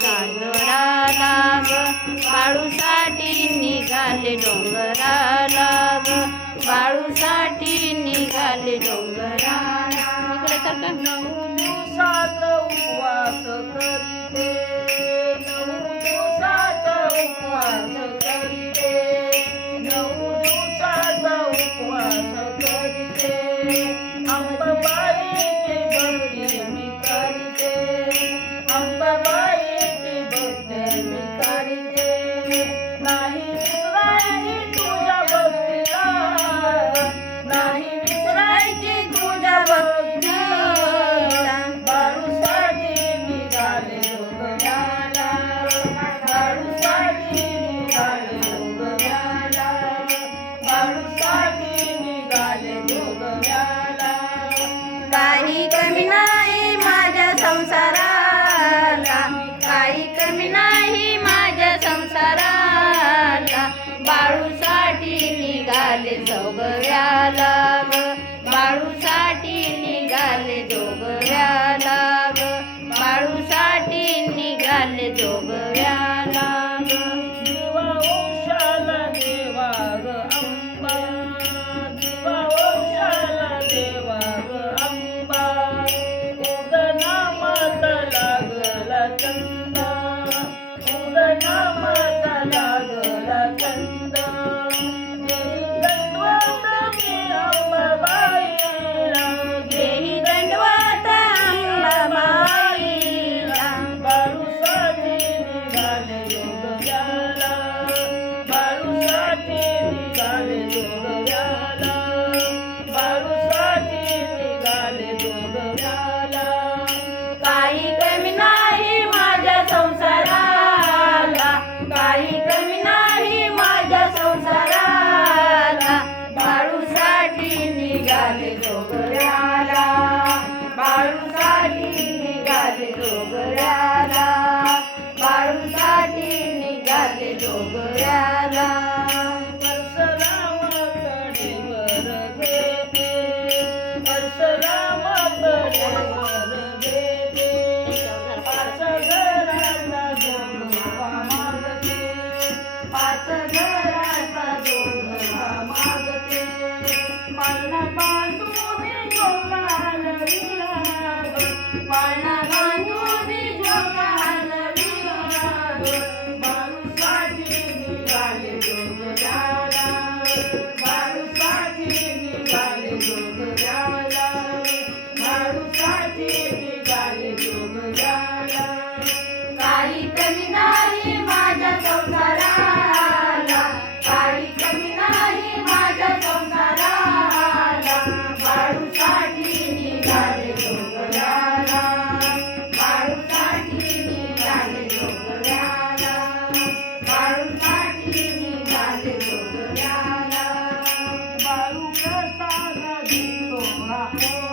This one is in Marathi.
सागराला ग बाळूसाठी निघाले डोंगराला ग बाळूसाठी निघाले डोंगराला इकडे उपवास करीते नऊ दिवसाचा उपवास करीते नऊ दिवसाचा उपवास करीते. अंबबाई it's over. रे डोगऱ्याला परसरामाकडे वर घेते परसरामाकडे वर घेते पाच घराचा जोगवा मागते. पाच घराचा जोगवा मागते. पालन बांधून डोकाल Tak 懂了